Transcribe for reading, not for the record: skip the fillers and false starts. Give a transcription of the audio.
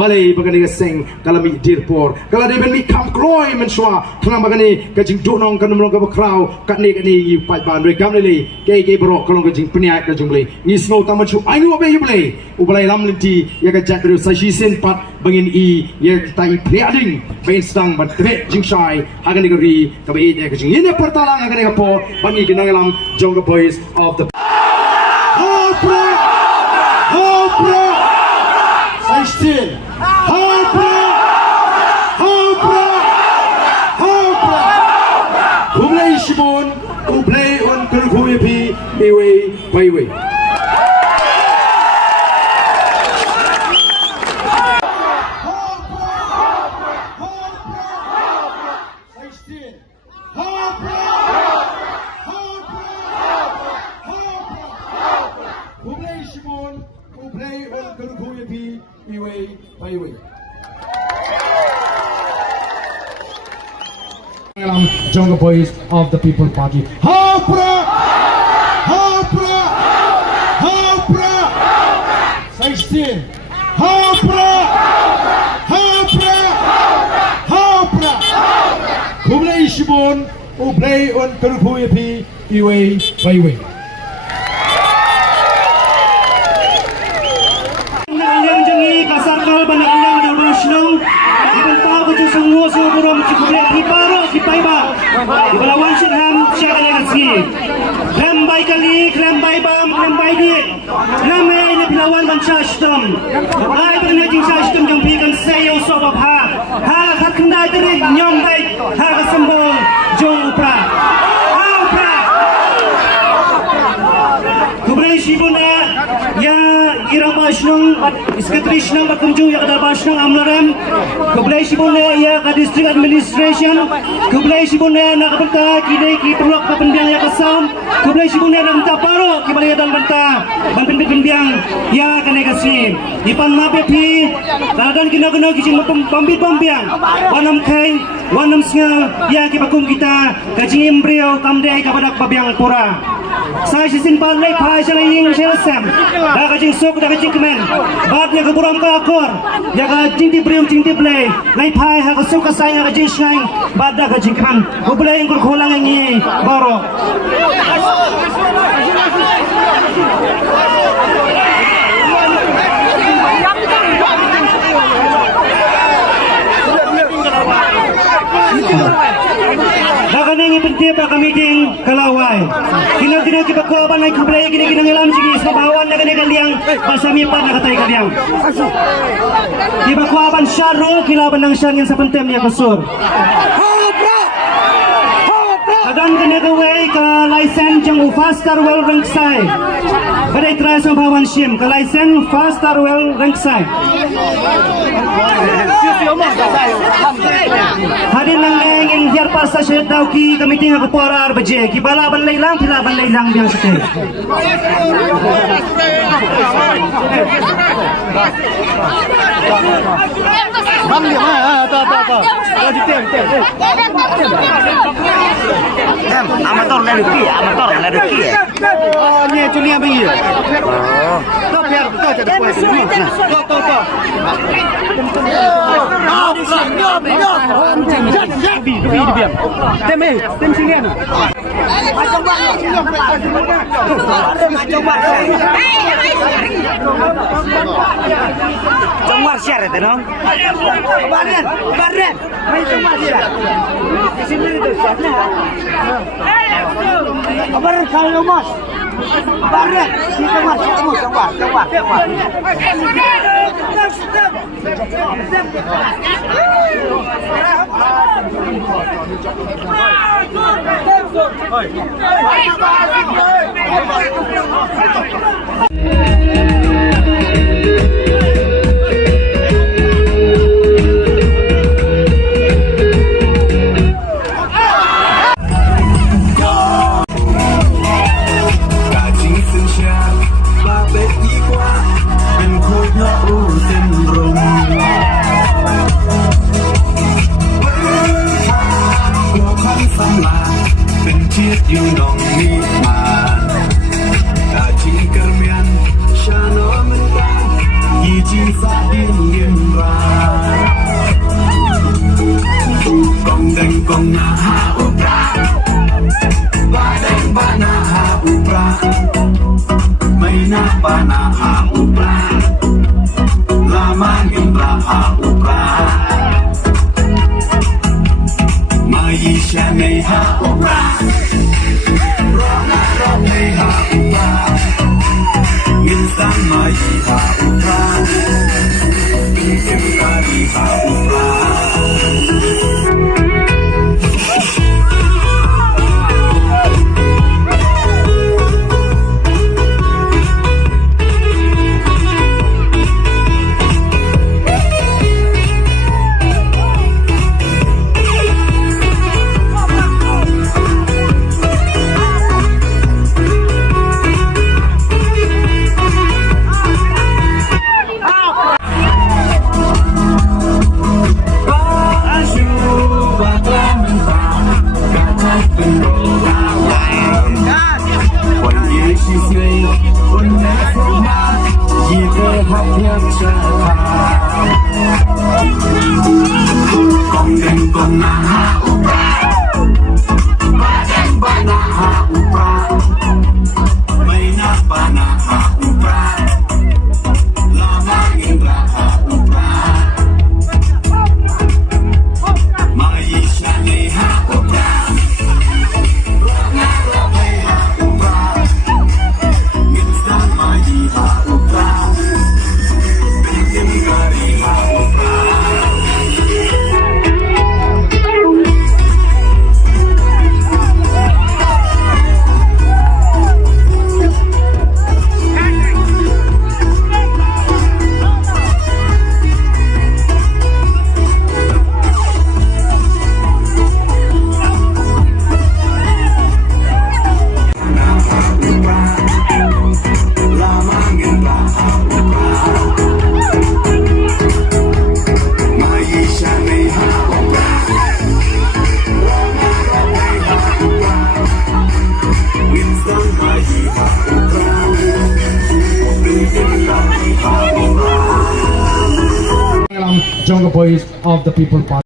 balai bagani seng kalami dirpor kala de ben mi kam kloi men shwa thang bagani ka jing do nong kan nong ka kraw ka ni yi pai ban re gam le ke bro kalong ka jing pnya ka jung le ni snow taman chu ai no be yuble ubalai lam linti ya ka jak sa shi sen pat bangin i ya tai pleading ben stang ban tre jing shai hagani ka ri ka be ya ka jing ine pertalang agani ka po bangi ginangalam Jonga Boys of the Hopra 16 Hopra Kumlay Shimon Kumlay on Kurkuyapi Iway Byway Jonga Boys of the People Party. Hopra! 16. Hopra! Kumlay Shimon, Ublay on Kurkuyapi, Iway, Byway. Ibalawan Shirham Shagalasi Lambai Kali, Lambai Bam, Lambai Di Lamai na Pilawan Banshashtam Ay Banajing Shashtam Yung Pikan Sayo Sobab Ha Hakandai Tari Nyom Dai Ha Kasambong Jong Upra Upra Kublay Shibuna Ya Irang Bashnong Iskatrish ng Bakunju Ya Kadalbash ng Amlaram Kublay Shibuna Ya District Administration Kublay Shibuna Nakabanta Kidai Kiprok Kapendiang Ya Kasam Kublay Shibuna Nakabanta Paro Kibalaya Dan Banta Banpinpinbiang Ya Kanegasi Ipan Mapepi Talagang Kinagano Kijing Pambit Pambiang Wanam Kain Wanam Snga Ya Kibakum Kita Kajing Embryo Kamday Kapadak Pabiang Pura Saya simpan lay pai saya yang saya sam. Dah kajing sok dah kajing kemen. Bad yang keburam kakor. Ya kajing di prium jing di play. Lay pai ha kasuk kasai yang kajing shine. Bad dah kajing kemen. Ubulay yang kurkulang yang ini baro. Nakanang ipentiya pa kamiting kalaway. Kinag-kinag kipakuaban ay kublay kinag-kinag alam sige sa bawan na kanigaliang pasami pa nakatay kaliang. Kipakuaban syaro kilaban ng syangin sa pentem niya kusur. Agan kinagaway ka license yang ufastar well ranksay. Baday try sa bawan siyem ka license fastar well ranksay. Hadin lang ngayong hiyar pa sa syed daw ki kamiting ako porar baje ki balaban laylang pilaban laylang diyang sate. Bang dia apa. Lagi tem. Amator le rezeki. Oh, ni culi apa ye? Kau biar kau jadi kuat dulu. Kau. Tem sini ni. Jomar share itu dong. Baren. Main jomar share. Di sini itu share. Baren kalau mas. Baren, si jomar jomar. Hãy subscribe cho kênh Ghiền Mì Gõ để không bỏ lỡ những video hấp dẫn kong nahaubra Badeng ba nahaubra May napanahaubra Lamang yung nahaubra May siya may haubra Rona ron may haubra Minsan may haubra Pintim kari haubra Kong den kong nahaubra Badeng ba nahaubra May napanahaubra Lamang indra haubra May siya may haubra Rona may haubra Minsan may haubra Pintim kari haubra Jungle Boys of the People Party.